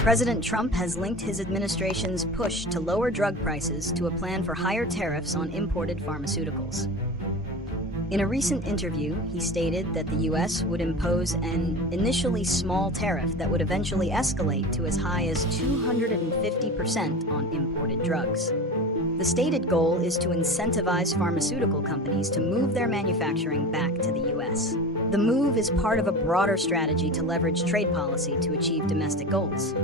President Trump has linked his administration's push to lower drug prices to a plan for higher tariffs on imported pharmaceuticals. In a recent interview, he stated that the U.S. would impose an initially small tariff that would eventually escalate to as high as 250% on imported drugs. The stated goal is to incentivize pharmaceutical companies to move their manufacturing back to the U.S. The move is part of a broader strategy to leverage trade policy to achieve domestic goals.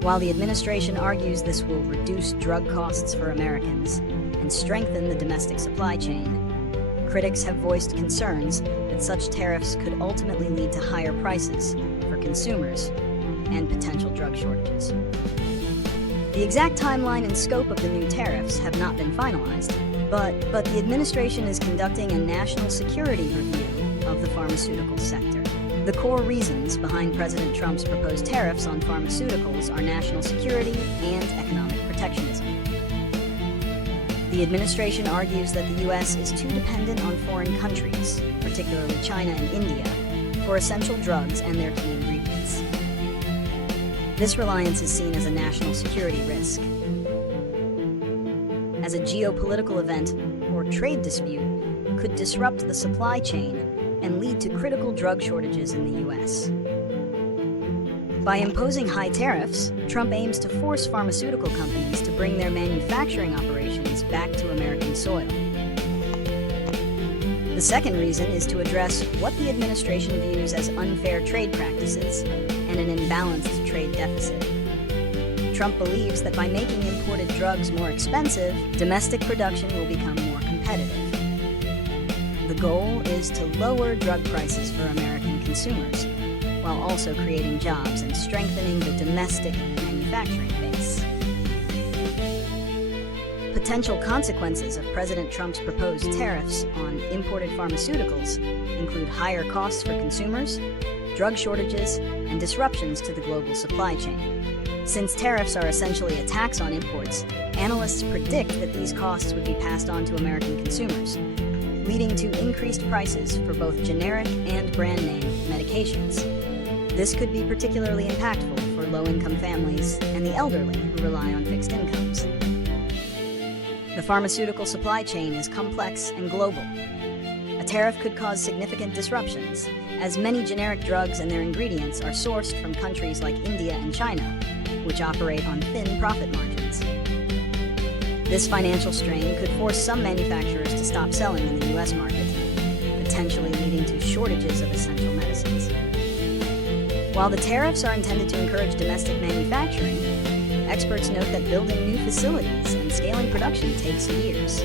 While the administration argues this will reduce drug costs for Americans and strengthen the domestic supply chain, critics have voiced concerns that such tariffs could ultimately lead to higher prices for consumers and potential drug shortages. The exact timeline and scope of the new tariffs have not been finalized, but the administration is conducting a national security review of the pharmaceutical sector. The core reasons behind President Trump's proposed tariffs on pharmaceuticals are national security and economic protectionism. The administration argues that the U.S. is too dependent on foreign countries, particularly China and India, for essential drugs and their key ingredients. This reliance is seen as a national security risk. As a geopolitical event or trade dispute could disrupt the supply chain and lead to critical drug shortages in the U.S. By imposing high tariffs, Trump aims to force pharmaceutical companies to bring their manufacturing operations back to American soil. The second reason is to address what the administration views as unfair trade practices and an imbalanced trade deficit. Trump believes that by making imported drugs more expensive, domestic production will become more competitive. The goal is to lower drug prices for American consumers, while also creating jobs and strengthening the domestic manufacturing base. Potential consequences of President Trump's proposed tariffs on imported pharmaceuticals include higher costs for consumers, drug shortages, and disruptions to the global supply chain. Since tariffs are essentially a tax on imports, analysts predict that these costs would be passed on to American consumers, leading to increased prices for both generic and brand-name medications. This could be particularly impactful for low-income families and the elderly who rely on fixed incomes. The pharmaceutical supply chain is complex and global. A tariff could cause significant disruptions, as many generic drugs and their ingredients are sourced from countries like India and China, which operate on thin profit margins. This financial strain could force some manufacturers to stop selling in the U.S. market, potentially leading to shortages of essential medicines. While the tariffs are intended to encourage domestic manufacturing, experts note that building new facilities and scaling production takes years,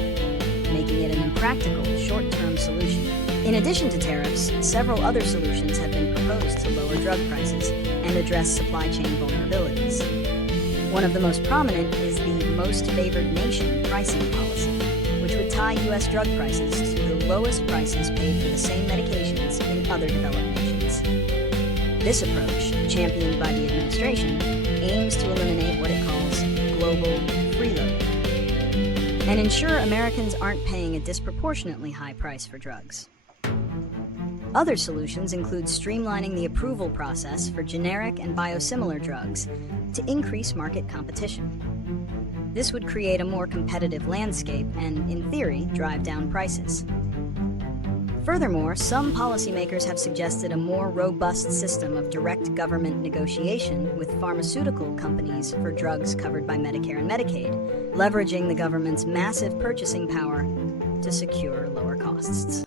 making it an impractical, short-term solution. In addition to tariffs, several other solutions have been proposed to lower drug prices and address supply chain vulnerabilities. One of the most prominent is the most favored nation pricing policy, which would tie U.S. drug prices to the lowest prices paid for the same medications in other developed nations. This approach, championed by the administration, aims to eliminate what it calls global freeloading and ensure Americans aren't paying a disproportionately high price for drugs. Other solutions include streamlining the approval process for generic and biosimilar drugs to increase market competition. This would create a more competitive landscape and, in theory, drive down prices. Furthermore, some policymakers have suggested a more robust system of direct government negotiation with pharmaceutical companies for drugs covered by Medicare and Medicaid, leveraging the government's massive purchasing power to secure lower costs.